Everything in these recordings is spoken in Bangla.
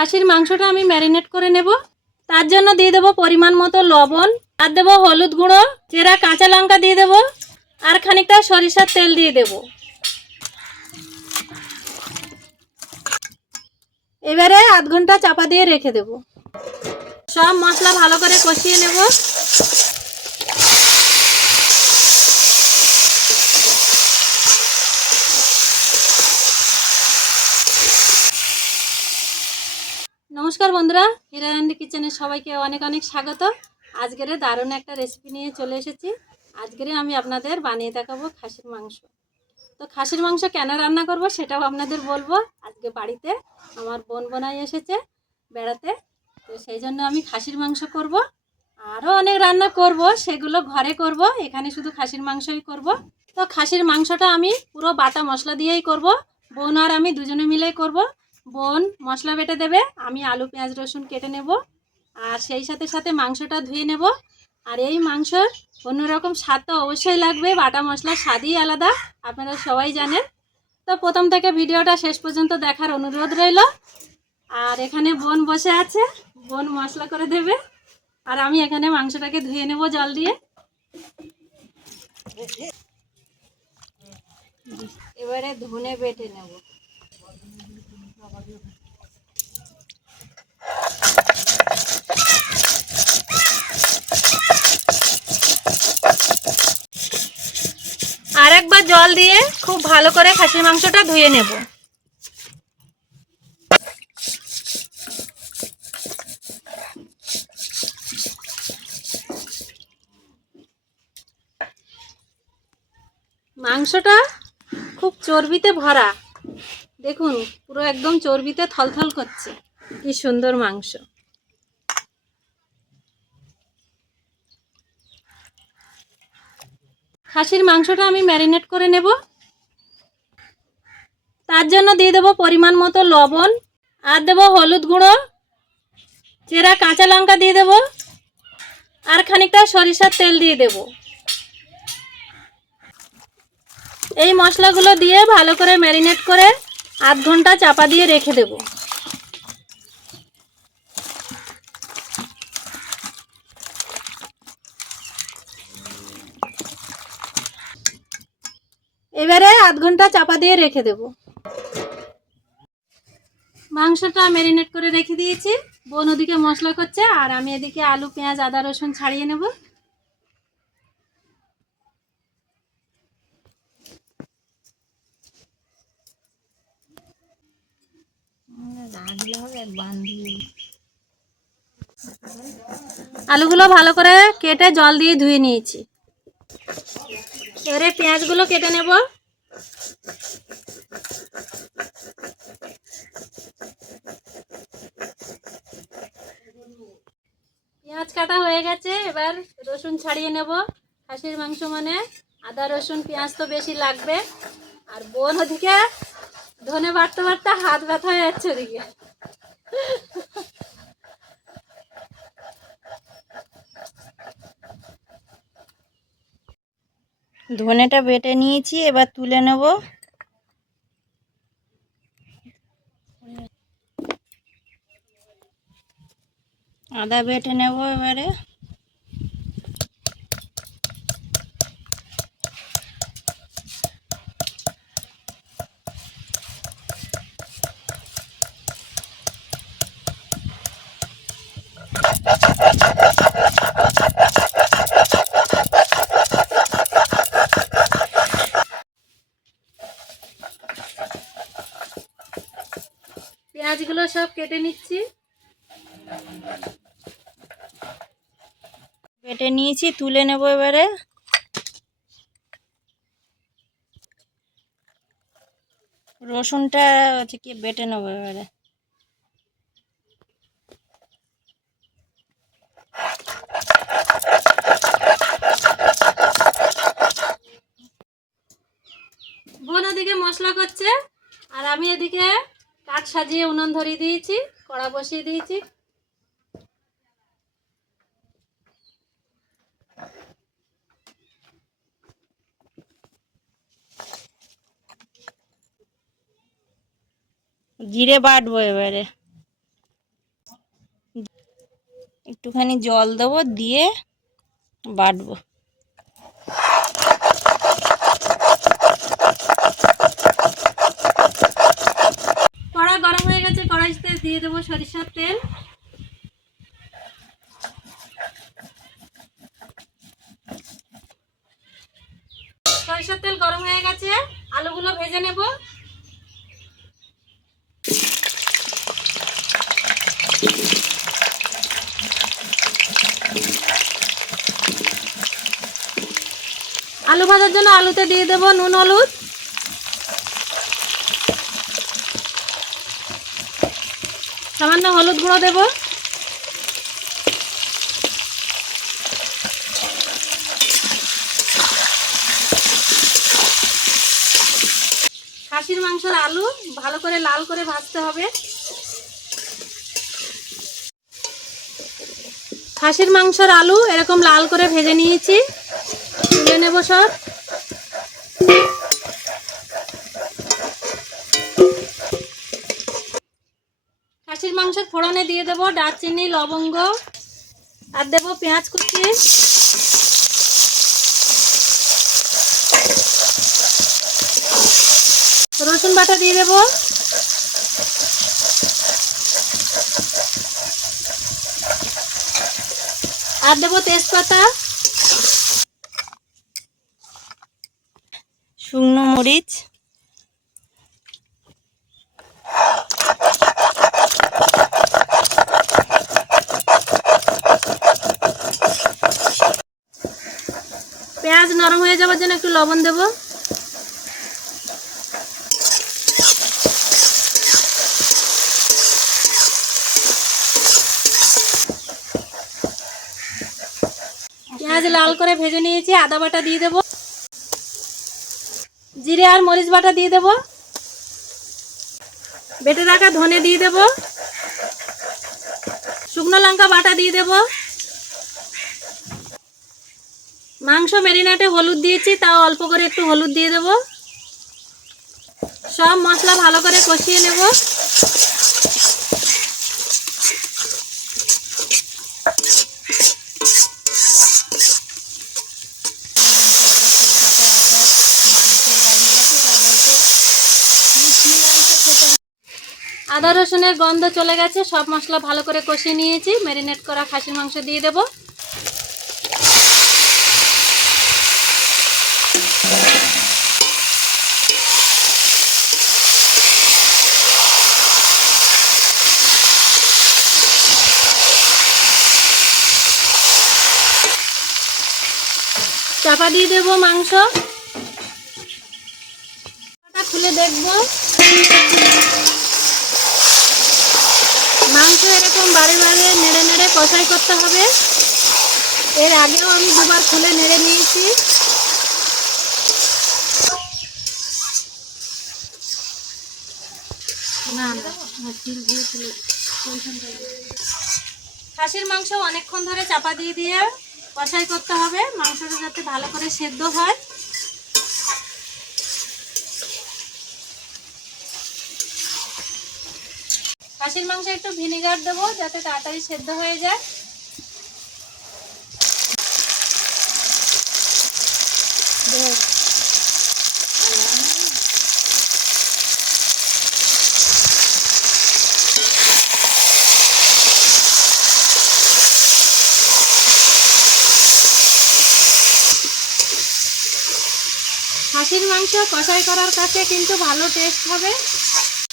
খাসির মাংসটা আমি ম্যারিনেট করে নেব। তার জন্য দিয়ে দেবো পরিমাণ মতো লবণ, আর দেবো হলুদ গুঁড়ো, চেরা কাঁচা লঙ্কা দিয়ে দেবো, আর খানিকটা সরিষার তেল দিয়ে দেবো। এবারে আধ ঘন্টা চাপা দিয়ে রেখে দেব। সব মশলা ভালো করে কষিয়ে নেব। নমস্কার বন্ধুরা, হিরানন্দি কিচেনে সবাইকে অনেক অনেক স্বাগত। আজকের দারুণ একটা রেসিপি নিয়ে চলে এসেছি। আজকের আমি আপনাদের বানিয়ে দেখাবো খাসির মাংস। তো খাসির মাংস কেন রান্না করব সেটাও আপনাদের বলবো। আজকে বাড়িতে আমার বোনাই এসেছে বেড়াতে, তো সেই জন্য আমি খাসির মাংস করব। আরও অনেক রান্না করব, সেগুলো ঘরে করব, এখানে শুধু খাসির মাংসই করব। তো খাসির মাংসটা আমি পুরো বাটা মশলা দিয়েই করব। বোন আর আমি দুজনে মিলেই করব। বোন মশলা বেটে দেবে, আমি আলু পেঁয়াজ রসুন কেটে নেব, আর সেই সাথে সাথে মাংসটা ধুয়ে নেব। আর এই মাংসর অন্যরকম স্বাদ তো অবশ্যই লাগবে, বাটা মশলার স্বাদই আলাদা, আপনারা সবাই জানেন। তো প্রথম থেকে ভিডিওটা শেষ পর্যন্ত দেখার অনুরোধ রইল। আর এখানে বোন বসে আছে, বোন মশলা করে দেবে, আর আমি এখানে মাংসটাকে ধুয়ে নেব জল দিয়ে। এবারে ধনে বেটে নেব। আর একবার জল দিয়ে খুব ভালো করে খাসির মাংসটা ধুয়ে নেব। মাংসটা খুব চর্বিতে ভরা, দেখুন পুরো একদম চর্বিতে থলথল করছে, কি সুন্দর মাংস। খাসির মাংসটা আমি ম্যারিনেট করে নেব। তার জন্য দিয়ে দেবো পরিমাণ মতো লবণ, আর দেবো হলুদ গুঁড়ো, চেরা কাঁচা লঙ্কা দিয়ে দেবো, আর খানিকটা সরিষার তেল দিয়ে দেব। এই মশলাগুলো দিয়ে ভালো করে ম্যারিনেট করে আধ ঘন্টা চাপা দিয়ে রেখে দেব। এবারে আধ ঘন্টা চাপা দিয়ে রেখে দেব। মাংসটা ম্যারিনেট করে রেখে দিয়েছি। বোন ওদিকে মশলা করছে, আর আমি এদিকে আলু পেঁয়াজ আদা রসুন ছাড়িয়ে নেব। আলুগুলো ভালো করে কেটে জল দিয়ে ধুয়ে নিয়েছি। এবারে পেঁয়াজগুলো কেটে নেব। পেঁয়াজ কাটা হয়ে গেছে, এবার রসুন ছাড়িয়ে নেব। খাসির মাংস মানে আদা রসুন পেঁয়াজ তো বেশি লাগবে। আর বোন ওদিকে ধনে বাড়তে বাড়তে হাত ব্যথা হয়ে যাচ্ছে ওদিকে। ধনেটা বেটে নিয়েছি, এবার তুলে নেব। আদা বেটে নেব এবারে। পেঁয়াজগুলো সব কেটে নিচ্ছি। বেটে নিয়েছি, তুলে নেব এবারে। রসুনটা হচ্ছে কি বেটে নেব এবারে। বোন ওদিকে মশলা করছে, আর আমি এদিকে কাঠ সাজিয়ে উনুন ধরিয়ে দিয়েছি, কড়া বসিয়ে দিয়েছি। জিরে বাটবো এবারে। একটুখানি জল দেবো, দিয়ে বাটবো। কড়া গরম হয়ে গেছে, কড়াইতে দিয়ে দেবো সরিষার তেল। সরিষার তেল গরম হয়ে গেছে, আলুগুলো ভেজে নেব। আলু ভাজার জন্য আলুতে দিয়ে দেবো নুন হলুদ, সামান্য হলুদ গুঁড়ো দেব। খাসির মাংসের আলু ভালো করে লাল করে ভাজতে হবে। খাসির মাংসের আলু এরকম লাল করে ভেজে নিয়েছি, তুলে নেব সব। খাসির মাংসের ফোড়নে দিয়ে দেবো দারচিনি, লবঙ্গ, আর দেবো পেঁয়াজ কুচি, রসুন বাটা দিয়ে দেবো, আর দেবো তেজপাতা, শুকনো মরিচ, পেঁয়াজ নরম হয়ে যাওয়ার জন্য একটু লবণ দেবো। পেঁয়াজ লাল করে ভেজে নিয়েছি, আদা বাটা দিয়ে দেবো, জিরে আর মরিচ বাটা দিয়ে দেবো, বেটে রাখা ধনে দিয়ে দেবো, শুকনো লঙ্কা বাটা দিয়ে দেবো। মাংস ম্যারিনেটে হলুদ দিয়েছি, তাও অল্প করে একটু হলুদ দিয়ে দেবো। সব মশলা ভালো করে কষিয়ে নেব। আদা রসুনের গন্ধ চলে গেছে, সব মশলা ভালো করে কষিয়ে নিয়েছি। ম্যারিনেট করা খাসির মাংস দিয়ে দেব। চাপা দিয়ে দেব মাংস, খুলে দেখব। মাংস এরকম বারে বারে নেড়ে নেড়ে কষাই করতে হবে। এর আগেও আমি দুবার খুলে নেড়ে নিয়েছি। খাসির মাংস অনেকক্ষণ ধরে চাপা দিয়ে দিয়ে কষাই করতে হবে, মাংসটা যাতে ভালো করে সেদ্ধ হয়। খাসির মাংসে একটু ভিনেগার দেবো যাতে তাড়াতাড়ি সেদ্ধ হয়ে যায়। খাসির মাংস কষাই করার কাছে কিন্তু ভালো টেস্ট হবে।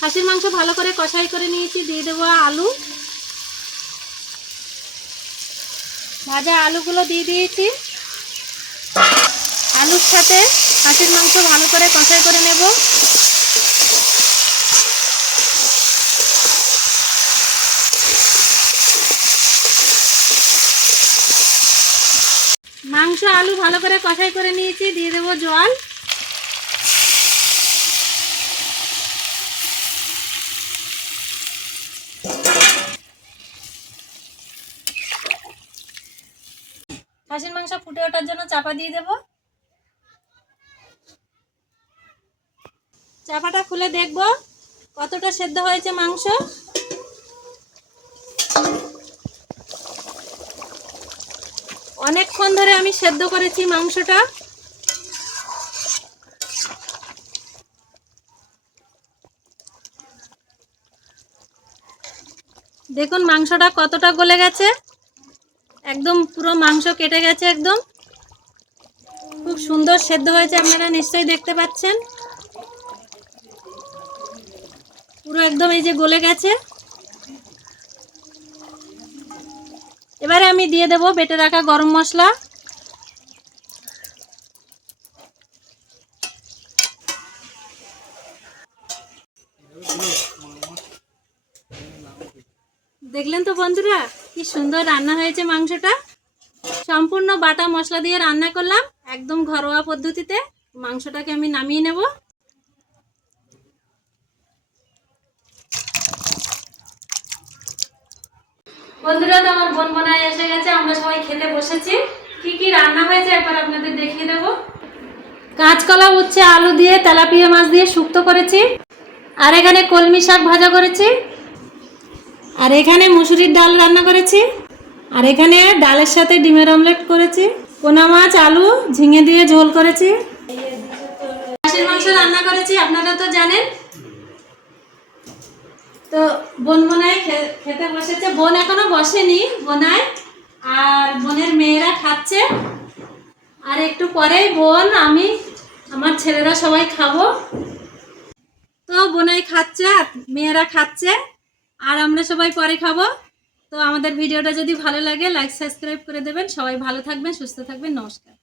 খাসির মাংস ভালো করে কষাই করে নিয়েছি, দিয়ে দেবো আলু। ভাজা আলুগুলো দিয়ে দিয়েছি। আলুর সাথে খাসির মাংস ভালো করে কষাই করে নেব। মাংস আলু ভালো করে কষাই করে নিয়েছি, দিয়ে দেবো জল। খাসির মাংস ফুটে ওঠার জন্য চাপা দিয়ে দেব। চাপাটা খুলে দেখব কতটা সেদ্ধ হয়েছে মাংস। অনেকক্ষণ ধরে আমি সেদ্ধ করেছি মাংসটা। দেখুন মাংসটা কতটা গলে গেছে, একদম পুরো মাংস কেটে গেছে, একদম খুব সুন্দর সেদ্ধ হয়েছে, আপনারা নিশ্চয়ই দেখতে পাচ্ছেন। পুরো একদম এই যে গলে গেছে। এবারে আমি দিয়ে দেব বেটে রাখা গরম মশলা। দেখলেন তো বন্ধুরা কি সুন্দর রান্না হয়েছে মাংসটা। সম্পূর্ণ বাটা মশলা দিয়ে রান্না করলাম, একদম ঘরোয়া পদ্ধতিতে। মাংসটাকে আমি নামিয়ে নেব। বন্ধুরা, তো আমার বোন বোনাই এসে গেছে, আমরা সবাই খেতে বসেছি। কি কি রান্না হয়েছে একবার আপনাদের দেখিয়ে দেবো। কাঁচকলা, উচ্ছে, আলু দিয়ে তেলাপিয়া মাছ দিয়ে শুক্তো করেছি। আর এখানে কলমি শাক ভাজা করেছি। আর এখানে মুসুরির ডাল রান্না করেছি। আর এখানে ডালের সাথে ডিমের অমলেট করেছি। পোনা মাছ, আলু, ঝিঙে দিয়ে ঝোল করেছি। খাসির মাংস রান্না করেছি, আপনারা তো জানেন। তো বোন বোনাই খেতে বসেছে। বোন এখনো বসেনি, বোনাই আর বোনের মেয়েরা খাচ্ছে। আর একটু পরেই বোন, আমি, আমার ছেলেরা সবাই খাবো। তো বোনাই খাচ্ছে আর মেয়েরা খাচ্ছে, আর আমরা সবাই পরে খাবো। তো আমাদের ভিডিওটা যদি ভালো লাগে লাইক সাবস্ক্রাইব করে দেবেন। সবাই ভালো থাকবেন, সুস্থ থাকবেন। নমস্কার।